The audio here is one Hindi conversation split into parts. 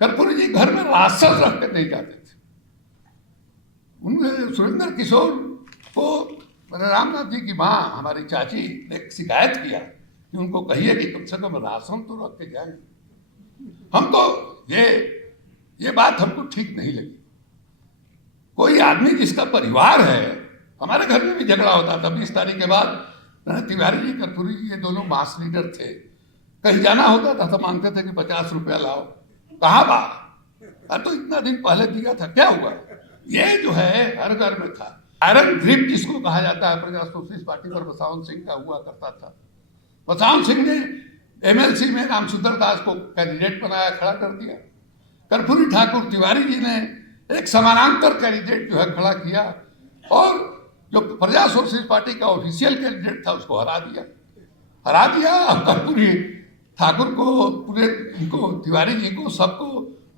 कर्पूरी जी घर में राक्षस रख के नहीं जाते थे। उनमें सुरेंद्र किशोर को रामनाथ जी की माँ हमारी चाची ने शिकायत किया कि उनको कहिए कि कम से कम राशन तो रख के जाए। हमको ये बात हमको ठीक नहीं लगी। कोई आदमी जिसका परिवार है, हमारे घर में भी झगड़ा होता था 20 तारीख के बाद। तिवारी जी कर्पूरी जी ये दोनों मास लीडर थे। कहीं जाना होता था तो मांगते थे कि 50 रुपया लाओ। कहाँ बा? तो इतना दिन पहले दिया था, क्या हुआ? ये जो है हर घर में था। आयरन ग्रिप जिसको कहा जाता है, प्रजा सोशलिस्ट पार्टी पर बसंत सिंह का हुआ करता था। बसंत सिंह ने एमएलसी में रामसुंदर दास को कैंडिडेट बनाया, खड़ा कर दिया। कर्पूरी ठाकुर तिवारी जी ने एक समानांतर कैंडिडेट जो है खड़ा किया और जो प्रजा सोशलिस्ट पार्टी का ऑफिशियल कैंडिडेट था उसको हरा दिया। कर्पूरी ठाकुर को, पूरे इनको, तिवारी जी को, सबको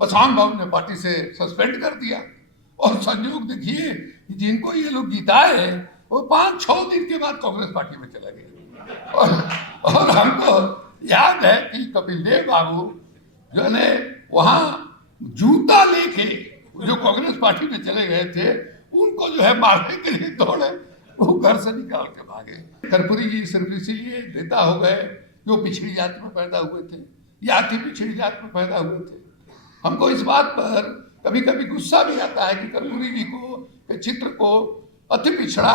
बसंत बाबू ने पार्टी से सस्पेंड कर दिया। और संयोग देखिए जिनको ये लोग जिताए वो 5-6 दिन के बाद कांग्रेस पार्टी में चले गए। और हमको याद है कि कपिल देव बाबू जो ने वहाँ जूता लेके जो कांग्रेस पार्टी में चले गए थे, उनको जो है मारने के लिए दौड़े, वो घर से निकाल के भागे। कर्पूरी जी सिर्फ इसीलिए नेता हो गए जो पिछड़ी जाति में पैदा हुए थे या अति पिछड़ी जाति में पैदा हुए थे। हमको इस बात पर कभी कभी गुस्सा भी आता है कि कर्पूरी जी को के चित्र को अति पिछड़ा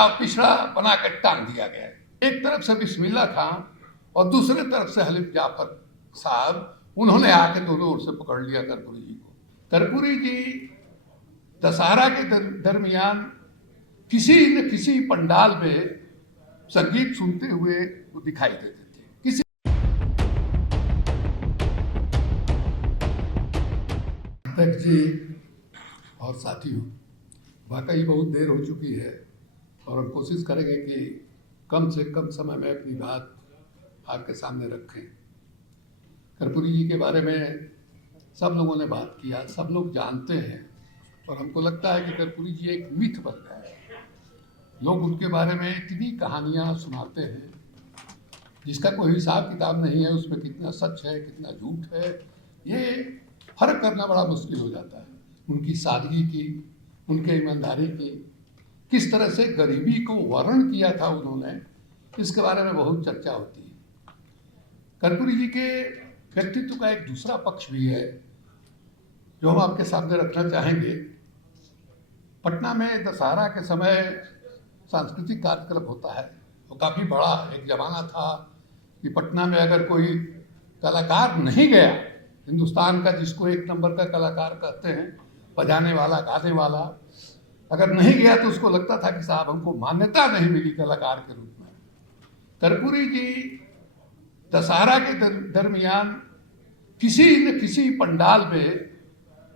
बना कर टांग दिया गया है। एक तरफ से बिस्मिल्लाह खां और दूसरे तरफ से हलीफ जाफर साहब, उन्होंने आके दोनों ओर से पकड़ लिया कर्पूरी जी को। कर्पूरी जी दशहरा के दरमियान किसी न किसी पंडाल में संगीत सुनते हुए वो दिखाई देते थे। किसी जी और साथियों, वाकई बहुत देर हो चुकी है और हम कोशिश करेंगे कि कम से कम समय में अपनी बात आपके सामने रखें। कर्पूरी जी के बारे में सब लोगों ने बात किया, सब लोग जानते हैं और हमको लगता है कि कर्पूरी जी एक मिथ बन गए हैं। लोग उनके बारे में इतनी कहानियाँ सुनाते हैं जिसका कोई हिसाब किताब नहीं है, उसमें कितना सच है कितना झूठ है, ये फर्क करना बड़ा मुश्किल हो जाता है। उनकी सादगी की, उनके ईमानदारी की, किस तरह से गरीबी को वर्ण किया था उन्होंने, इसके बारे में बहुत चर्चा होती है। कर्पूरी जी के व्यक्तित्व का एक दूसरा पक्ष भी है जो हम आपके सामने रखना चाहेंगे। पटना में दशहरा के समय सांस्कृतिक कार्यक्रम होता है, वो काफ़ी बड़ा। एक जमाना था कि पटना में अगर कोई कलाकार नहीं गया, हिंदुस्तान का जिसको एक नंबर का कलाकार कहते हैं, बजाने वाला, गाने वाला, अगर नहीं गया तो उसको लगता था कि साहब हमको मान्यता नहीं मिली कलाकार के रूप में। कर्पूरी जी दशहरा के दरमियान किसी न किसी पंडाल में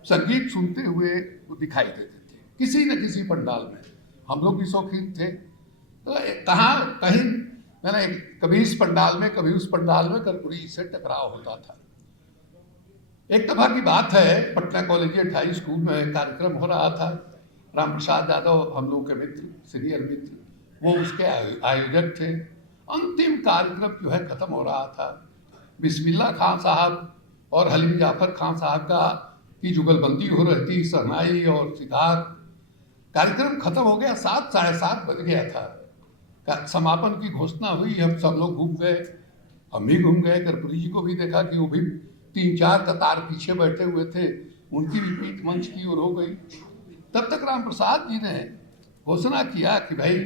संगीत सुनते हुए वो दिखाई देते थे, किसी न किसी पंडाल में। हम लोग भी शौकीन थे, तो कहीं मैंने कभी इस पंडाल में कभी उस पंडाल में कर्पूरी से टकराव होता था। एक दफा की बात है, पटना कॉलेजिएट हाई स्कूल में कार्यक्रम हो रहा था। राम प्रसाद यादव हम लोग के मित्र, सीनियर मित्र, वो उसके आयोजक थे। अंतिम कार्यक्रम जो है ख़त्म हो रहा था। बिस्मिल्लाह खां साहब और हलीम जाफर खां साहब की जुगलबंदी हो रही थी, शहनाई और सितार। कार्यक्रम खत्म हो गया, 7 साढ़े 7 बज गया था। समापन की घोषणा हुई, हम सब लोग घूम गए, हम भी घूम गए। कर्पूरी जी को भी देखा कि वो भी 3-4 कतार पीछे बैठे हुए थे, उनकी भी पीठ मंच की ओर हो गई। तब तक राम प्रसाद जी ने घोषणा किया कि भाई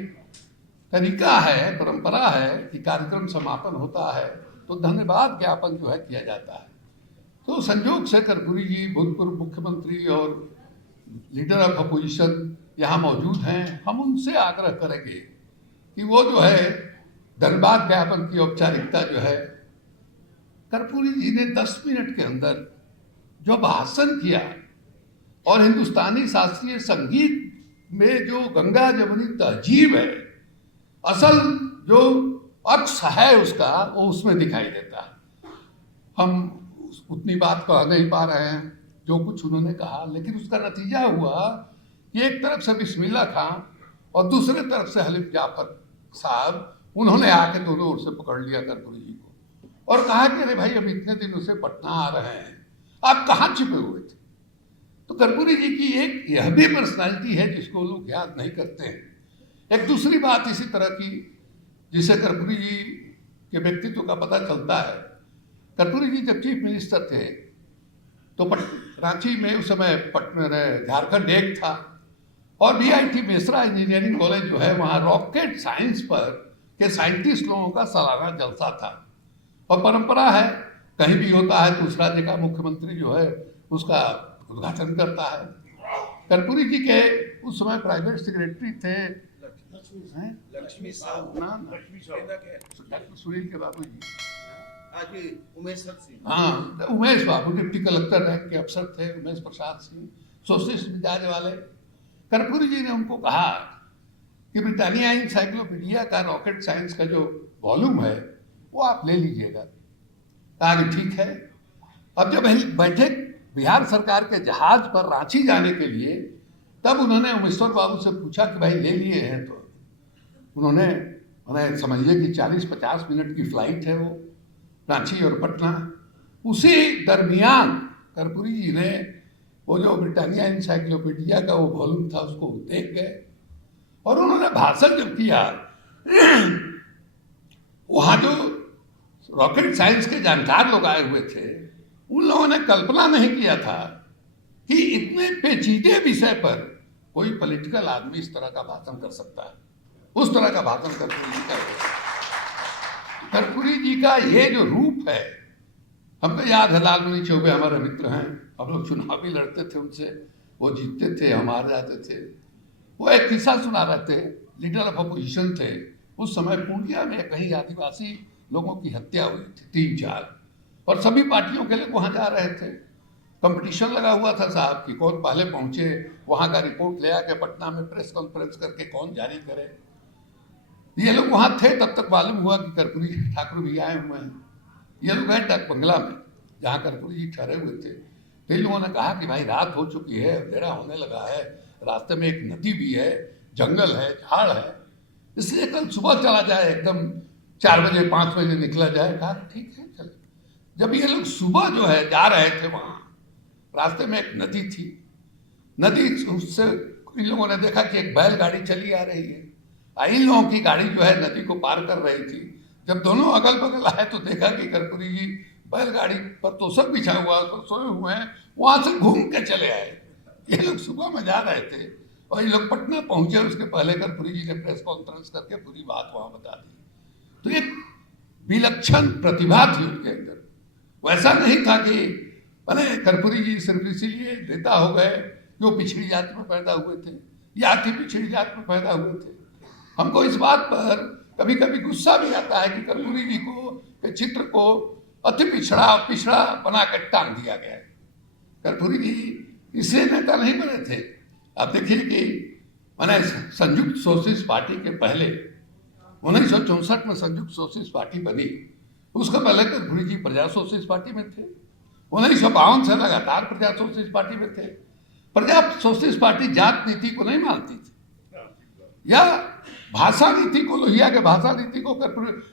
तरीका है, परंपरा है कि कार्यक्रम समापन होता है तो धन्यवाद ज्ञापन जो है किया जाता है। तो संयोग से कर्पूरी जी भूतपूर्व मुख्यमंत्री और लीडर ऑफ अपोजिशन यहाँ मौजूद हैं। हम उनसे आग्रह करेंगे कि वो जो है धन्यवाद ज्ञापन की औपचारिकता जो है, कर्पूरी जी ने 10 मिनट के अंदर जो भाषण किया और हिंदुस्तानी शास्त्रीय संगीत में जो गंगा जमुनी तहजीब है, असल जो अक्स है उसका, वो उसमें दिखाई देता है। हम उतनी बात कह नहीं पा रहे हैं जो कुछ उन्होंने कहा, लेकिन उसका नतीजा हुआ कि एक तरफ से बिस्मिल्लाह खां और दूसरे तरफ से हलीफ जाफर साहब, उन्होंने आके दोनों ओर से पकड़ लिया कर्पूरी जी को और कहा कि अरे भाई अब इतने दिनों से पटना आ रहे हैं, आप कहाँ छिपे हुए थे? तो कर्पूरी जी की एक यह भी पर्सनालिटी है जिसको लोग याद नहीं करते हैं। एक दूसरी बात इसी तरह की जिसे कर्पूरी जी के व्यक्तित्व का पता चलता है, कर्पूरी जी जब चीफ मिनिस्टर थे तो रांची में उस समय झारखंड एक था और बीआईटी मेसरा इंजीनियरिंग कॉलेज जो है वहाँ रॉकेट साइंस पर के साइंटिस्ट लोगों का सालाना जलसा था। और परंपरा है कहीं भी होता है तो उस राज्य का मुख्यमंत्री जो है उसका उद्घाटन करता है। कर्पूरी जी के उस समय प्राइवेट सेक्रेटरी थे लक्ष्मी साहू, डॉक्टर सुनील के बाबू जी, उमेश सिंह, हाँ उमेश बाबू डिप्टी कलेक्टर रैंक के अफसर थे, उमेश प्रसाद सिंह, सोशलिस्ट मिजाज वाले। कर्पूरी जी ने उनको कहा कि ब्रिटानिया इंसाइक्लोपीडिया का रॉकेट साइंस का जो वॉल्यूम है वो आप ले लीजिएगा। कहा कि ठीक है। अब जब बैठे बिहार सरकार के जहाज पर रांची जाने के लिए, तब उन्होंने उमेश्वर बाबू से पूछा कि भाई ले लिए हैं तो उन्होंने उन्हें समझिए कि 40-50 मिनट की फ्लाइट है वो रांची और पटना। उसी दरमियान कर्पूरी जी ने वो जो ब्रिटानिया इंसाइक्लोपीडिया का वो वॉल्यूम था उसको देख गए और उन्होंने भाषण जब किया वहाँ जो रॉकेट साइंस के जानकार लोग आए हुए थे उन लोगों ने कल्पना नहीं किया था कि इतने पेचीदे विषय पर कोई पॉलिटिकल आदमी इस तरह का भाषण कर सकता है। उस तरह का भाषण कर्पूरी जी का, कर्पूरी जी का ये जो रूप है, हमको याद है लालमणि चौबे हमारे मित्र हैं, हम लोग चुनाव भी लड़ते थे उनसे, वो जीतते थे हम हार जाते थे। वो एक किस्सा सुना रहे थे, लीडर ऑफ अपोजिशन थे उस समय, पूर्णिया में कहीं आदिवासी लोगों की हत्या हुई थी 3-4 और सभी पार्टियों के लोग वहाँ जा रहे थे। कंपटीशन लगा हुआ था साहब कि कौन पहले पहुँचे, वहाँ का रिपोर्ट ले आके पटना में प्रेस कॉन्फ्रेंस करके कौन जारी करे। ये लोग वहाँ थे, तब तक मालूम हुआ कि कर्पूरी ठाकुर भी आए हुए हैं। ये लोग गए डाक बंगला में जहाँ कर्पूरी जी ठहरे हुए थे। तो इन लोगों ने कहा कि भाई रात हो चुकी है, अंधेरा होने लगा है, रास्ते में एक नदी भी है, जंगल है, झाड़ है, इसलिए कल सुबह चला जाए, एकदम 4 बजे 5 बजे निकला जाए। कहा ठीक है चले। जब ये लोग सुबह जो है जा रहे थे, वहाँ रास्ते में एक नदी थी, नदी उससे इन लोगों ने देखा कि एक बैलगाड़ी चली आ रही है, इन लोगों की गाड़ी जो है नदी को पार कर रही थी। जब दोनों अगल बगल आए तो देखा कि कर्पूरी जी बैलगाड़ी पर तोशक बिछा हुआ तो सोए हुए हैं, वहाँ से घूम के चले आए। ये लोग सुबह में जा रहे थे और ये लोग पटना पहुंचे, उसके पहले कर्पूरी जी ने प्रेस कॉन्फ्रेंस करके पूरी बात वहाँ बता दी। तो ये विलक्षण प्रतिभा थी उनके अंदर। वैसा नहीं था कि मैंने कर्पूरी जी सिर्फ इसीलिए नेता हो गए कि वो पिछड़ी जाति में पैदा हुए थे या कि पिछड़ी जाति में पैदा हुए थे। हमको इस बात पर कभी कभी गुस्सा भी आता है कि कर्पूरी जी को के चित्र को अति पिछड़ा बना कर टांग दिया गया है। कर्पूरी जी इसलिए नेता नहीं बने थे। आप देखिए कि मैंने संयुक्त सोशलिस्ट पार्टी के पहले 1964 में संयुक्त सोशलिस्ट पार्टी बनी, उसके पहले कर्पूरी जी प्रजा सोशलिस्ट पार्टी में थे। 1952 से लगातार प्रजा सोशलिस्ट पार्टी में थे। प्रजा सोशलिस्ट पार्टी जात नीति को नहीं मानती थी या भाषा नीति को, लोहिया के भाषा नीति को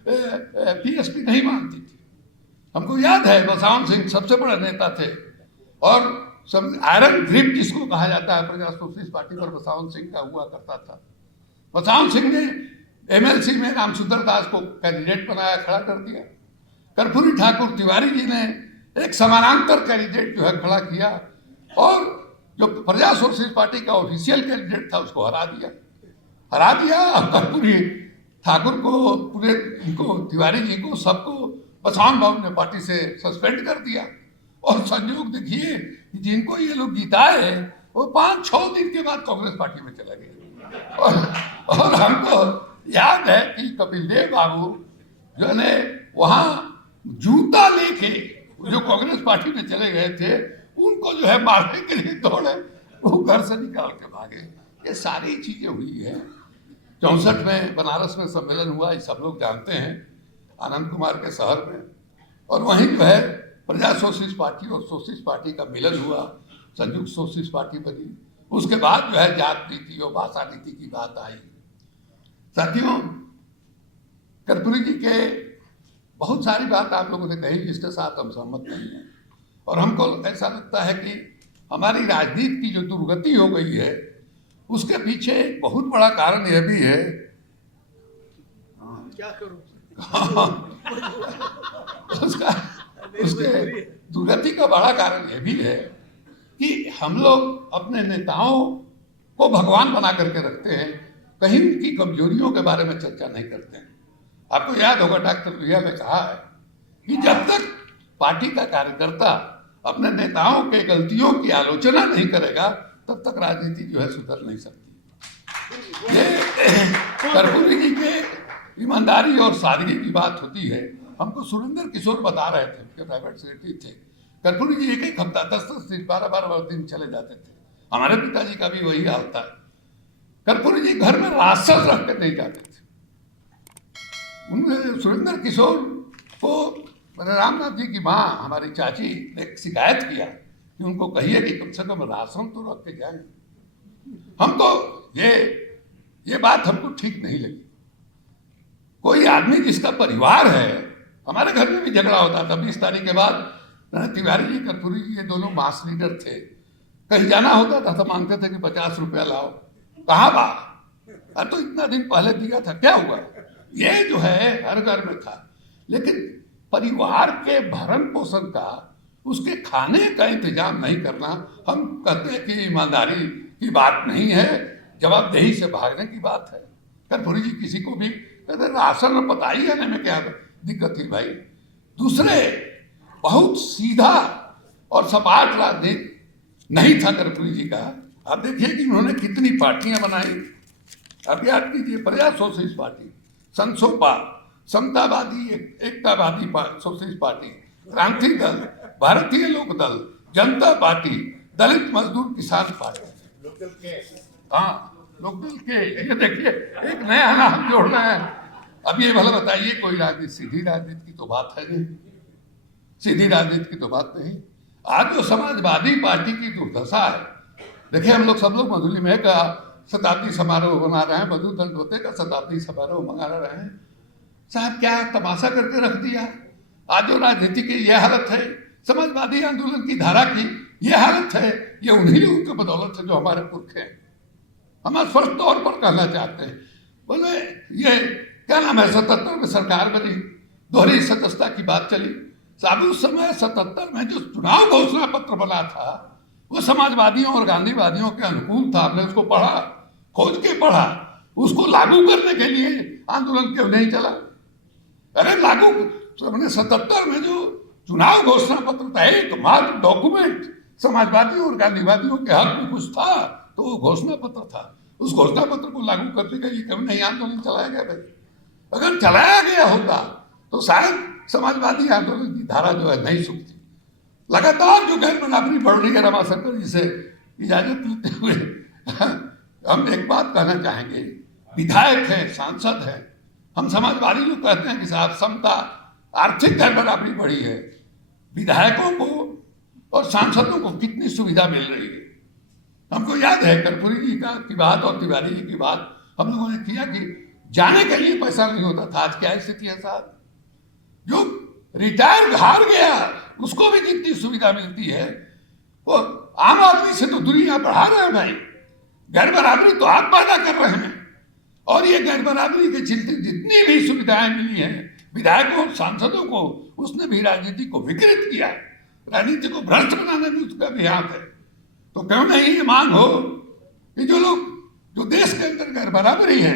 पीएसपी नहीं मानती थी। हमको याद है बसंत सिंह सबसे बड़े नेता थे और सब आयरन ग्रिप जिसको कहा जाता है प्रजा सोशलिस्ट पार्टी पर बसंत सिंह का हुआ करता था। बसंत सिंह ने एमएलसी में रामसुंदर दास को कैंडिडेट बनाया, खड़ा कर दिया। कर्पूरी ठाकुर तिवारी जी ने एक समानांतर कैंडिडेट जो है खड़ा किया और जो प्रजा सोशलिस्ट पार्टी का ऑफिशियल कैंडिडेट था उसको हरा दिया। कर्पूरी ठाकुर को, पूरे इनको तिवारी जी को, सबको बसंत बाबू ने पार्टी से सस्पेंड कर दिया। और संयोग देखिए जिनको ये लोग जिताए वो 5-6 दिन के बाद कांग्रेस पार्टी में चला गया। और हमको याद है कि कपिल देव बाबू जो ने वहाँ जूता लेके जो कांग्रेस पार्टी में चले गए थे उनको जो है मारने के लिए दौड़े, वो घर से निकाल के भागे। ये सारी चीजें हुई है। 64 में बनारस में सम्मेलन हुआ, ये सब लोग जानते हैं, आनंद कुमार के शहर में, और वहीं जो है प्रजा सोशलिस्ट पार्टी और सोशलिस्ट पार्टी का मिलन हुआ, संयुक्त सोशलिस्ट पार्टी बनी। उसके बाद जो है जात नीति और भाषा नीति की बात आई। साथियों, कर्पूरी जी के बहुत सारी बात आप लोगों ने कही जिसके साथ हम सहमत नहीं हैं और हमको ऐसा लगता है कि हमारी राजनीति की जो दुर्गति हो गई है उसके पीछे एक बहुत बड़ा कारण यह भी है। क्या करूं? उसके दुर्गति का बड़ा कारण यह भी है कि हम लोग अपने नेताओं को भगवान बना करके रखते हैं, कहीं उनकी कमजोरियों के बारे में चर्चा नहीं करते हैं। आपको याद होगा डॉक्टर भैया ने कहा है कि जब तक पार्टी का कार्यकर्ता अपने नेताओं के गलतियों की आलोचना नहीं करेगा तब तक राजनीति जो है सुधर नहीं सकती। ये कर्पूरी जी के ईमानदारी और सादगी की बात होती है। हमको सुरेंद्र किशोर बता रहे थे, उनके प्राइवेट सेक्रेटरी थे। कर्पूरी जी एक एक हफ्ता 10-10 दिन 12-12 दिन चले जाते थे। हमारे पिताजी का भी वही हाल था। कर्पूरी जी घर में राक्षस रख कर नहीं जाते थे। उनमें सुरेंद्र किशोर को रामनाथ जी की माँ हमारी चाची ने शिकायत किया कि उनको कहिए कि कम से कम राशन तो रख के जाए। हमको ये बात हमको ठीक नहीं लगी। कोई आदमी जिसका परिवार है, हमारे घर में भी झगड़ा होता था 20 तारीख के बाद। तिवारी जी कर्पूरी जी ये दोनों मास लीडर थे। कहीं जाना होता था तो मांगते थे कि 50 रुपया लाओ। कहाँ बा? अरे तो इतना दिन पहले दिया था, क्या हुआ? ये जो है हर घर में था। लेकिन परिवार के भरण पोषण का, उसके खाने का इंतजाम नहीं करना, हम कहते हैं कि ईमानदारी की बात नहीं है, जवाबदेही से भागने की बात है। कर्पूरी जी किसी को भी कहते राशन में पता ही आने में क्या दिक्कत थी भाई। दूसरे बहुत सीधा और सपाट राजनीति नहीं था कर्पूरी जी का। आप देखिए कि उन्होंने कितनी पार्टियां बनाई। अब याद कीजिए, प्रजा सोशलिस्ट पार्टी, संसोपा, समतावादी एकतावादी सोशलिस्ट पार्टी, क्रांति दल, भारतीय लोक दल, जनता पार्टी, दलित मजदूर किसान पार्टी, लोकदल के। ये देखिए एक नया नाम जोड़ रहे हैं। अब ये भला बताइए, कोई राजनीति सीधी राजनीति की तो बात है नहीं, सीधी राजनीति की तो बात नहीं। आज जो समाजवादी पार्टी की दुर्दशा है, देखिए हम लोग सब लोग मधुलिमय का शताब्दी समारोह मना रहे हैं, मधु दंडोते का शताब्दी समारोह मना रहे हैं। साहब क्या तमाशा करके रख दिया। आज जो राजनीति की यह हालत है, समाजवादी आंदोलन की धारा की यह हालत है, ये उन्हीं लोगों की बदौलत है जो हमारे पुरख हैं। हम स्पष्ट तौर पर कहना चाहते हैं, बोले ये क्या नाम है, 77 में सरकार बनी, दोहरी सदस्यता की बात चली। साहब उस समय 77 में जो चुनाव घोषणा पत्र बना था वो समाजवादियों और गांधीवादियों के अनुकूल था। हमने उसको पढ़ा, खोज के पढ़ा, उसको लागू करने के लिए आंदोलन क्यों नहीं चला? अरे लागू, हमने 77 में जो चुनाव घोषणा पत्र था, एकमात्र डॉक्यूमेंट समाजवादियों और गांधीवादियों के हक में कुछ था तो वो घोषणा पत्र था। उस घोषणा पत्र को लागू करने के लिए क्यों नहीं आंदोलन चलाया गया भाई? अगर चलाया गया होता तो शायद समाजवादी आंदोलन की धारा जो है नहीं सूखती। लगातार जो गैर बराबरी बढ़ रही है, रमाशंकर जी से इजाजत लेते हुए हम एक बात कहना चाहेंगे। विधायक हैं, सांसद हैं, हम समाजवादी लोग कहते हैं कि साहब समता, आर्थिक गैर बराबरी बढ़ी है, विधायकों को और सांसदों को कितनी सुविधा मिल रही है। हमको याद है कर्पूरी जी की बात और तिवारी जी की बात हम लोगों ने किया कि जाने के लिए पैसा नहीं होता था। आज क्या स्थिति है साहब? जो रिटायर हार गया उसको भी जितनी सुविधा मिलती है, वो आम आदमी से तो दुनिया बढ़ा रहे हैं भाई। गैर बराबरी तो आप पैदा कर रहे हैं, और ये गैर बराबरी के चलते जितनी भी सुविधाएं मिली हैं विधायकों और सांसदों को, उसने भी राजनीति को विकृत किया, राजनीति को भ्रष्ट बनाने में उसका भी हाथ है। तो क्यों नहीं ये मांग हो कि जो लोग, जो देश के अंदर गैर बराबरी है,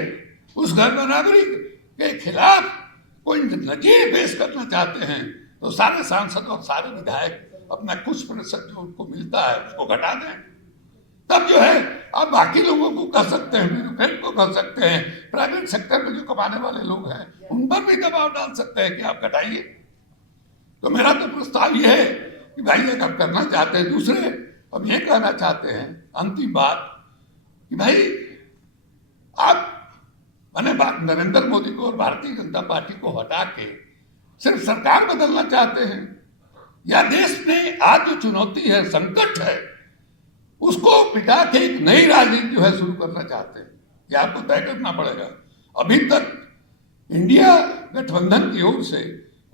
उस गैर बराबरी के खिलाफ कोई नजीर पेश करना चाहते हैं तो सारे सांसद और सारे विधायक अपना कुछ प्रतिशत जो उनको मिलता है उसको घटा दें। तब जो है आप बाकी लोगों को कह सकते हैं, ब्यूरोक्रेट को कह सकते हैं, प्राइवेट सेक्टर में जो कमाने वाले लोग हैं उन पर भी दबाव डाल सकते हैं कि आप घटाइए। तो मेरा तो प्रस्ताव ये है कि भाई अगर करना चाहते हैं। दूसरे हम ये कहना चाहते हैं, अंतिम बात, कि भाई आप मैंने नरेंद्र मोदी को और भारतीय जनता पार्टी को हटा के सिर्फ सरकार बदलना चाहते हैं, या देश में आज जो चुनौती है, संकट है, उसको मिटा के एक नई राजनीति जो है शुरू करना चाहते हैं? ये आपको तय करना पड़ेगा। अभी तक इंडिया गठबंधन की ओर से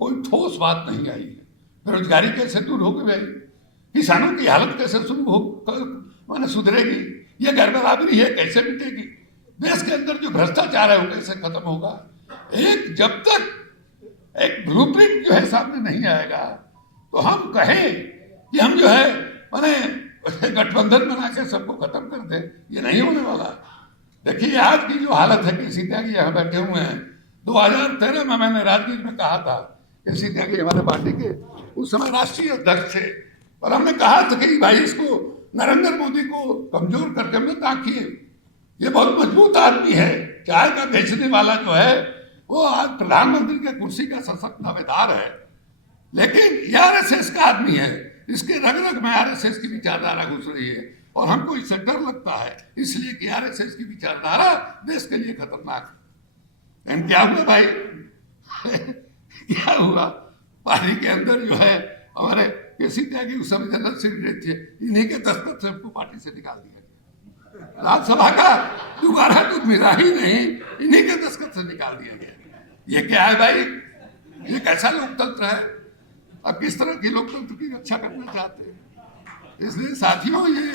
कोई ठोस बात नहीं आई है। बेरोजगारी कैसे दूर होगी भाई? किसानों की हालत कैसे माने सुधरेगी, ये गैर बराबरी है कैसे मिटेगी, देश के अंदर जो भ्रष्टाचार है वो कैसे खत्म होगा। एक जब तक एक ब्लूप्रिंट जो है सामने नहीं आएगा तो हम कहें कि हम जो है माने गठबंधन बना के सबको खत्म कर दे, ये नहीं होने वाला। देखिए आज की जो हालत है, केसी त्यागी यहाँ बैठे हुए हैं, 2013 में मैंने राजगीर में कहा था, केसी त्यागी हमारे पार्टी के उस समय राष्ट्रीय अध्यक्ष थे, और हमने कहा था कि भाई इसको नरेंद्र मोदी को कमजोर करके हमने ताकिए, ये बहुत मजबूत आदमी है, चाय का बेचने वाला जो है वो आज प्रधानमंत्री के कुर्सी का सशक्त दावेदार है, लेकिन ये आरएसएस का आदमी है, इसके रग रग में आरएसएस की विचारधारा घुस रही है और हमको इससे डर लगता है, इसलिए कि आरएसएस की विचारधारा देश के लिए खतरनाक है। एंड क्या हुआ भाई क्या हुआ, पार्टी के अंदर जो है हमारे केसी त्यागी उस समय जनरल सेक्रेटरी थे, इन्हीं के दस्तखत से हमको पार्टी से निकाल दिया गया। राज्यसभा का दोबारा तो मिला ही नहीं, इन्हीं के दस्तखत से निकाल दिया गया। ये क्या है भाई, ये कैसा लोकतंत्र है? अब किस तरह की लोकतंत्र की रक्षा करना चाहते हैं? इसलिए साथियों ये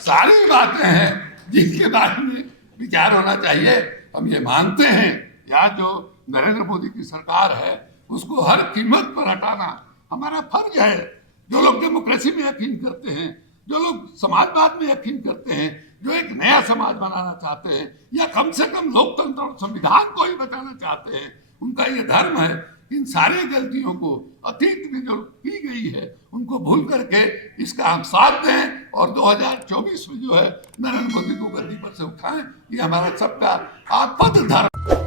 सारी बातें हैं जिनके बारे में विचार होना चाहिए। हम ये मानते हैं यहाँ जो नरेंद्र मोदी की सरकार है उसको हर कीमत पर हटाना हमारा फर्ज है। जो लोग डेमोक्रेसी में यकीन करते हैं, जो लोग समाजवाद में यकीन करते हैं, जो एक नया समाज बनाना चाहते हैं या कम से कम लोकतंत्र और संविधान को ही बचाना चाहते हैं, उनका ये धर्म है। इन सारी गलतियों को अतीत में जो की गई है उनको भूल करके इसका हम साथ दें और 2024 में जो है नरेंद्र मोदी को गद्दी पर से उठाएं। ये हमारा सबका आपद धर्म।